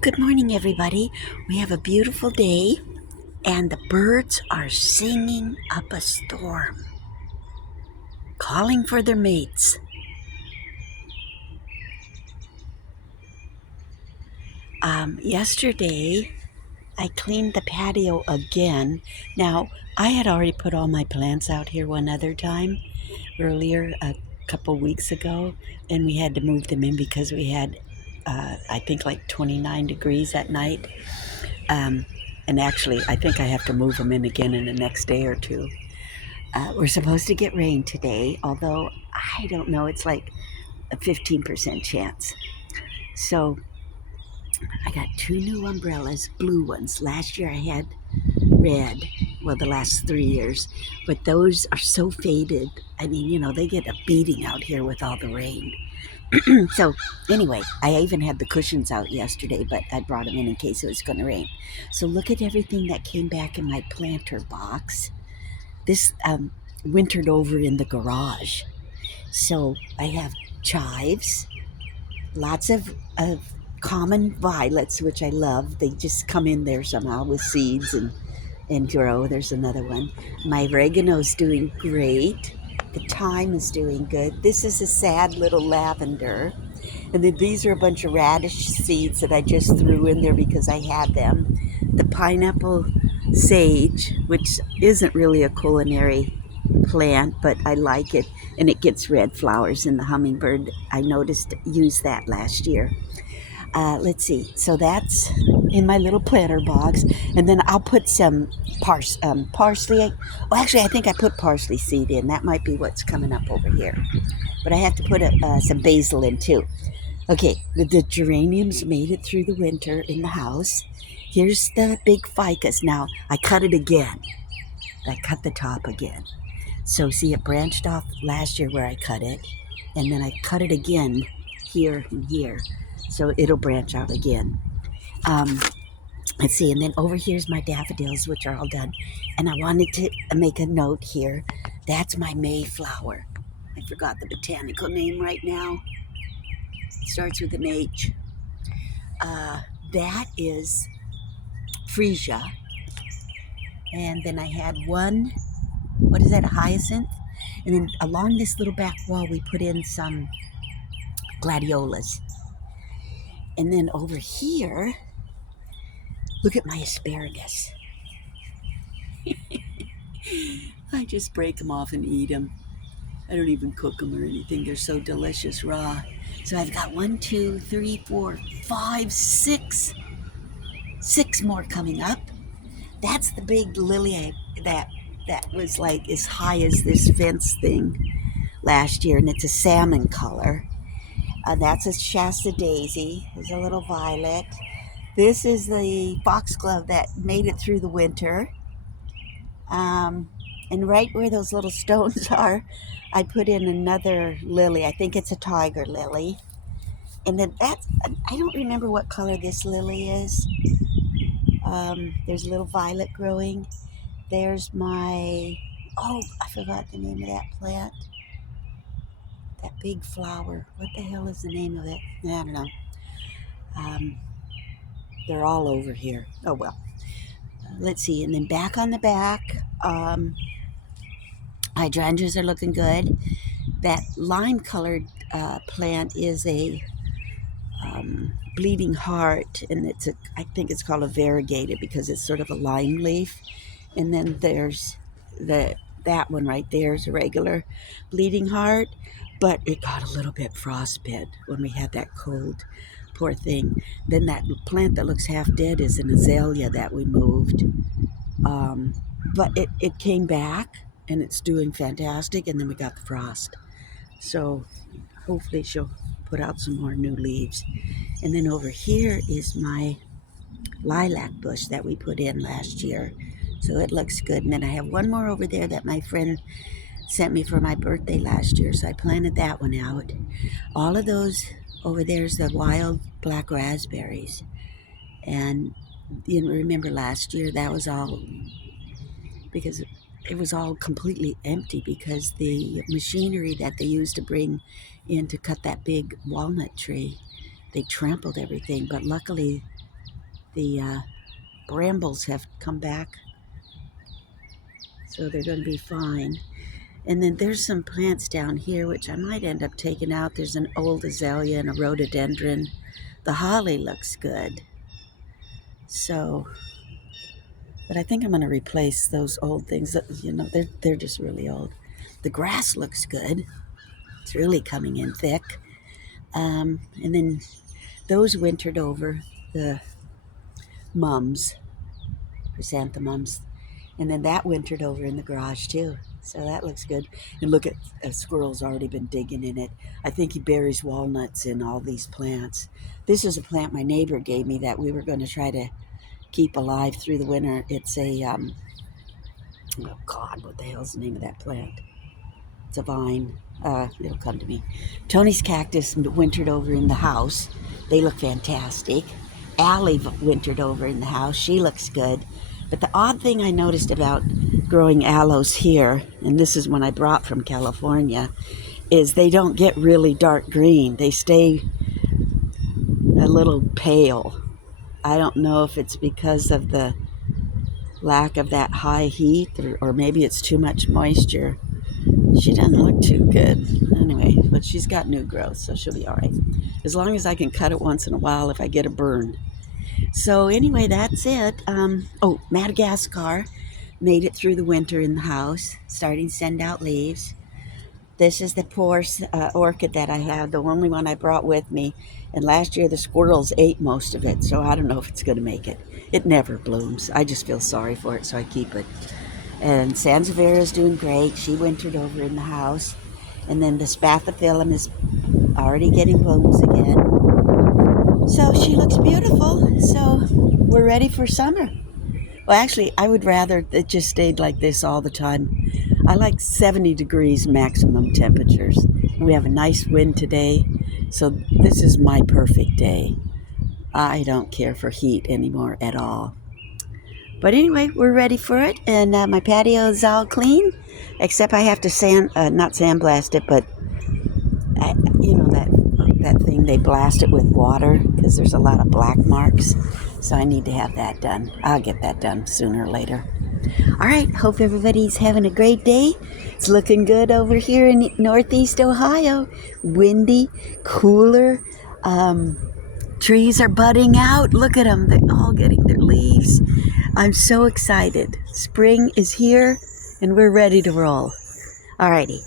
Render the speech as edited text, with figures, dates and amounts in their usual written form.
Good morning, everybody. We have a beautiful day, and the birds are singing up a storm, calling for their mates. Yesterday, I cleaned the patio again. Now, I had already put all my plants out here one other time earlier, a couple weeks ago, and we had to move them in because we had, I think, like 29 degrees at night. Um, and actually, I think I have to move them in again in the next day or two. We're supposed to get rain today, although I don't know, it's like a 15% chance. So I got two new umbrellas, blue ones. Last year I had red, well, the last 3 years, but those are so faded. I mean, they get a beating out here with all the rain. So, anyway, I even had the cushions out yesterday, but I brought them in case it was going to rain. So, look at everything that came back in my planter box. This wintered over in the garage. So I have chives, lots of common violets, which I love. They just come in there somehow with seeds and grow. There's another one. My oregano's doing great. The thyme is doing good. This is a sad little lavender. And then these are a bunch of radish seeds that I just threw in there because I had them. The pineapple sage, which isn't really a culinary plant, but I like it, and it gets red flowers. And the hummingbird, I noticed, used that last year. Let's see. So that's in my little planter box, and then I'll put some parsley. Well, actually, I think I put parsley seed in. That might be what's coming up over here. But I have to put some basil in too. Okay, the geraniums made it through the winter in the house. Here's the big ficus. Now, I cut it again. I cut the top again. So, see, it branched off last year where I cut it, and then I cut it again here and here. So, it'll branch out again. Um, let's see, and then over here's my daffodils, which are all done. And I wanted to make a note here. That's my Mayflower. I forgot the botanical name right now. It starts with an H. That is freesia. And then I had one, what is that, a hyacinth? And then along this little back wall, we put in some gladiolas. And then over here, look at my asparagus. I just break them off and eat them. I don't even cook them or anything. They're so delicious raw. So I've got 1, 2, 3, 4, 5, 6. 6 more coming up. That's the big lily that was like as high as this fence thing last year, and it's a salmon color. That's a Shasta daisy. There's a little violet. This is the foxglove that made it through the winter. And right where those little stones are, I put in another lily. I think it's a tiger lily. And then I don't remember what color this lily is. There's a little violet growing. There's my, oh, I forgot the name of that plant. That big flower. What the hell is the name of it? I don't know. Um, they're all over here. Oh, well. Let's see. And then back on the back, hydrangeas are looking good. That lime colored plant is a bleeding heart, and I think it's called a variegated because it's sort of a lime leaf. And then there's that one right there is a regular bleeding heart, but it got a little bit frostbit when we had that cold. Poor thing. Then that plant that looks half dead is an azalea that we moved. But it came back and it's doing fantastic, and then we got the frost. So hopefully she'll put out some more new leaves. And then over here is my lilac bush that we put in last year. So it looks good. And then I have one more over there that my friend sent me for my birthday last year. So I planted that one out. All of those over there is the wild black raspberries. And remember last year that was all because it was all completely empty because the machinery that they used to bring in to cut that big walnut tree, they trampled everything. But luckily The brambles have come back, so they're going to be fine. And then there's some plants down here which I might end up taking out. There's an old azalea and a rhododendron. The holly looks good. So, but I think I'm going to replace those old things. That, you know, they're just really old. The grass looks good. It's really coming in thick. And then those wintered over, the mums, chrysanthemums. And then that wintered over in the garage too. So that looks good. And look at a squirrel's already been digging in it. I think he buries walnuts in all these plants. This is a plant my neighbor gave me that we were going to try to keep alive through the winter. It's a, oh God, what the hell's the name of that plant? It's a vine. It'll come to me. Tony's cactus wintered over in the house. They look fantastic. Allie wintered over in the house. She looks good. But the odd thing I noticed about growing aloes here, and this is one I brought from California, is they don't get really dark green. They stay a little pale. I don't know if it's because of the lack of that high heat, or maybe it's too much moisture. She doesn't look too good anyway, but she's got new growth, so she'll be all right. As long as I can cut it once in a while if I get a burn. So anyway, that's it. Oh, Madagascar made it through the winter in the house, starting to send out leaves. This is the poor orchid that I have, the only one I brought with me. And last year the squirrels ate most of it, so I don't know if it's going to make it. It never blooms. I just feel sorry for it, so I keep it. And Sansevieria is doing great. She wintered over in the house. And then the Spathiphyllum is already getting blooms again. So she looks beautiful. So we're ready for summer. Well, actually, I would rather it just stayed like this all the time. I like 70 degrees maximum temperatures. We have a nice wind today, so this is my perfect day. I don't care for heat anymore at all. But anyway, we're ready for it, and my patio is all clean, except I have to not sandblast it, but you know that thing, they blast it with water because there's a lot of black marks. So I need to have that done. I'll get that done sooner or later. All right, hope everybody's having a great day. It's looking good over here in Northeast Ohio. Windy, cooler. Trees are budding out. Look at them. They're all getting their leaves. I'm so excited. Spring is here, and we're ready to roll. All righty.